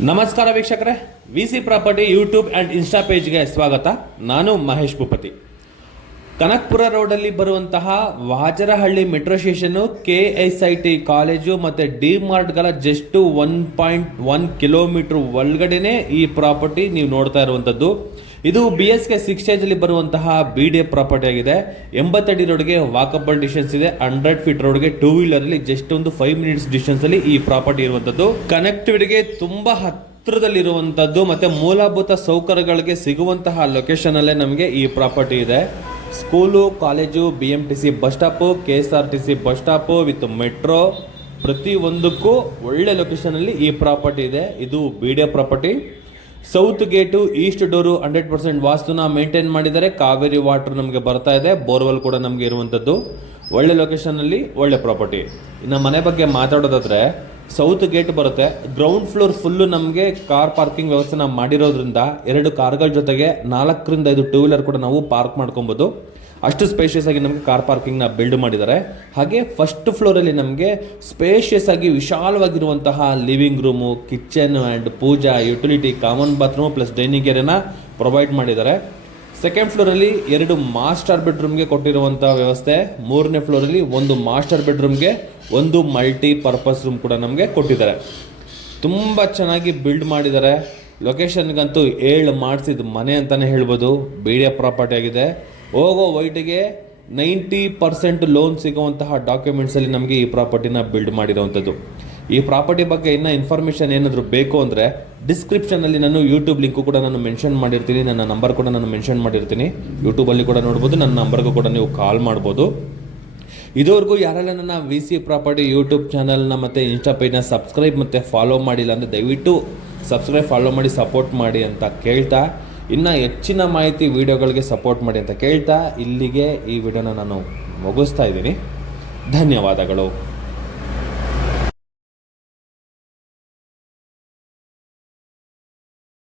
ನಮಸ್ಕಾರ ವೀಕ್ಷಕರೇ, VC property YouTube and Insta ಪೇಜ್ಗೆ ಸ್ವಾಗತ. ನಾನು ಮಹೇಶ್ ಭೂಪತಿ. ಕನಕಪುರ ರೋಡಲ್ಲಿ ಬರುವಂತಹ Vajarahalli metro station, KSIT college ಮತ್ತು ಡಿ ಮಾರ್ಟ್ಗಳ ಜಸ್ಟ್ 1.1 ಕಿಲೋಮೀಟರ್ ಒಳಗಡೆನೆ ಈ ಪ್ರಾಪರ್ಟಿ ನೀವು ನೋಡ್ತಾ ಇರುವಂಥದ್ದು. ಇದು BSK 6 ಸ್ಟೇಜಲ್ಲಿ ಬರುವಂತಹ BDA ಪ್ರಾಪರ್ಟಿ ಆಗಿದೆ. 80 ಅಡಿ ರೋಡ್ಗೆ ವಾಕಬಲ್ ಡಿಸ್ಟೆನ್ಸ್ ಇದೆ. 100 ಫೀಟ್ ರೋಡ್ಗೆ 2 ವೀಲರಲ್ಲಿ ಜಸ್ಟ್ ಒಂದು 5 ಮಿನಿಟ್ಸ್ ಡಿಸ್ಟೆನ್ಸ್ ಅಲ್ಲಿ ಈ ಪ್ರಾಪರ್ಟಿ ಇರುವಂಥದ್ದು. ಕನೆಕ್ಟಿವಿಟಿಗೆ ತುಂಬಾ ಹತ್ತಿರದಲ್ಲಿರುವಂಥದ್ದು ಮತ್ತೆ ಮೂಲಭೂತ ಸೌಕರ್ಯಗಳಿಗೆ ಸಿಗುವಂತಹ ಲೊಕೇಶನ್ ಅಲ್ಲೇ ನಮಗೆ ಈ ಪ್ರಾಪರ್ಟಿ ಇದೆ. School, college, BMTC bus stop, KSRTC bus stop with metro, ಪ್ರತಿಯೊಂದಕ್ಕೂ ಒಳ್ಳೆ ಲೊಕೇಶನ್ ಅಲ್ಲಿ ಈ ಪ್ರಾಪರ್ಟಿ ಇದೆ. ಇದು BDA property. South gate, east door 100% ವಾಸ್ತುನ ಮೇಂಟೈನ್ ಮಾಡಿದ್ದಾರೆ. ಕಾವೇರಿ ವಾಟರ್ ನಮಗೆ ಬರ್ತಾ ಇದೆ. ಬೋರ್ವೆಲ್ ಕೂಡ ನಮಗೆ ಇರುವಂಥದ್ದು. ಒಳ್ಳೆ ಲೊಕೇಶನಲ್ಲಿ ಒಳ್ಳೆ ಪ್ರಾಪರ್ಟಿ. ಇನ್ನು ಮನೆ ಬಗ್ಗೆ ಮಾತಾಡೋದಾದ್ರೆ, ಸೌತ್ ಗೇಟ್ ಬರುತ್ತೆ. ಗ್ರೌಂಡ್ ಫ್ಲೋರ್ ಫುಲ್ಲು ನಮಗೆ ಕಾರ್ ಪಾರ್ಕಿಂಗ್ ವ್ಯವಸ್ಥೆ ನಾವು ಮಾಡಿರೋದ್ರಿಂದ 2 ಕಾರ್ಗಳ ಜೊತೆಗೆ 4 ರಿಂದ 5 2 ವೀಲರ್ ಕೂಡ ನಾವು ಪಾರ್ಕ್ ಮಾಡ್ಕೊಬೋದು. ಅಷ್ಟು ಸ್ಪೇಷಿಯಸ್ ಆಗಿ ನಮಗೆ ಕಾರ್ ಪಾರ್ಕಿಂಗ್ನ ಬಿಲ್ಡ್ ಮಾಡಿದ್ದಾರೆ. ಹಾಗೆ ಫಸ್ಟ್ ಫ್ಲೋರಲ್ಲಿ ನಮಗೆ ಸ್ಪೇಷಿಯಸ್ ಆಗಿ ವಿಶಾಲವಾಗಿರುವಂತಹ living room, kitchen and pooja, utility, common bathroom plus dining ಏರಿಯಾನ ಪ್ರೊವೈಡ್ ಮಾಡಿದ್ದಾರೆ. ಸೆಕೆಂಡ್ ಫ್ಲೋರಲ್ಲಿ 2 ಮಾಸ್ಟರ್ ಬೆಡ್ರೂಮ್ಗೆ ಕೊಟ್ಟಿರುವಂಥ ವ್ಯವಸ್ಥೆ. 3ನೇ ಫ್ಲೋರಲ್ಲಿ 1 ಮಾಸ್ಟರ್ ಬೆಡ್ರೂಮ್ಗೆ 1 ಮಲ್ಟಿ ಪರ್ಪಸ್ ರೂಮ್ ಕೂಡ ನಮಗೆ ಕೊಟ್ಟಿದ್ದಾರೆ. ತುಂಬ ಚೆನ್ನಾಗಿ ಬಿಲ್ಡ್ ಮಾಡಿದ್ದಾರೆ. ಲೊಕೇಶನ್ಗಂತೂ 7 ಮಾಡಿಸಿದ ಮನೆ ಅಂತಲೇ ಹೇಳ್ಬೋದು. BDA ಪ್ರಾಪರ್ಟಿ ಆಗಿದೆ. ಹೋಗೋ ವೈಟಿಗೆ 90% ಲೋನ್ ಸಿಗುವಂತಹ ಡಾಕ್ಯುಮೆಂಟ್ಸಲ್ಲಿ ನಮಗೆ ಈ ಪ್ರಾಪರ್ಟಿನ ಬಿಲ್ಡ್ ಮಾಡಿರೋವಂಥದ್ದು. ಈ ಪ್ರಾಪರ್ಟಿ ಬಗ್ಗೆ ಇನ್ನೂ ಇನ್ಫಾರ್ಮೇಷನ್ ಏನಾದರೂ ಬೇಕು ಅಂದರೆ ಡಿಸ್ಕ್ರಿಪ್ಷನಲ್ಲಿ ನಾನು ಯೂಟ್ಯೂಬ್ ಲಿಂಕು ಕೂಡ ನಾನು ಮೆನ್ಷನ್ ಮಾಡಿರ್ತೀನಿ. ನನ್ನ ನಂಬರ್ ಕೂಡ ನಾನು ಮೆನ್ಷನ್ ಮಾಡಿರ್ತೀನಿ. ಯೂಟ್ಯೂಬಲ್ಲಿ ಕೂಡ ನೋಡ್ಬೋದು. ನನ್ನ ನಂಬರ್ಗೂ ಕೂಡ ನೀವು ಕಾಲ್ ಮಾಡ್ಬೋದು. ಇದುವರೆಗೂ ಯಾರೆಲ್ಲ ನನ್ನ ವಿಸಿ ಪ್ರಾಪರ್ಟಿ ಯೂಟ್ಯೂಬ್ ಚಾನಲ್ನ ಮತ್ತು ಇನ್ಸ್ಟಾ ಪೇಜ್ನ ಸಬ್ಸ್ಕ್ರೈಬ್ ಮತ್ತು ಫಾಲೋ ಮಾಡಿಲ್ಲ ಅಂದರೆ ದಯವಿಟ್ಟು ಸಬ್ಸ್ಕ್ರೈಬ್, ಫಾಲೋ ಮಾಡಿ, ಸಪೋರ್ಟ್ ಮಾಡಿ ಅಂತ ಕೇಳ್ತಾ, ಇನ್ನು ಹೆಚ್ಚಿನ ಮಾಹಿತಿ ವಿಡಿಯೋಗಳಿಗೆ ಸಪೋರ್ಟ್ ಮಾಡಿ ಅಂತ ಕೇಳ್ತಾ ಇಲ್ಲಿಗೆ ಈ ವಿಡಿಯೋನ ನಾನು ಮುಗಿಸ್ತಾ ಇದ್ದೀನಿ. ಧನ್ಯವಾದಗಳು.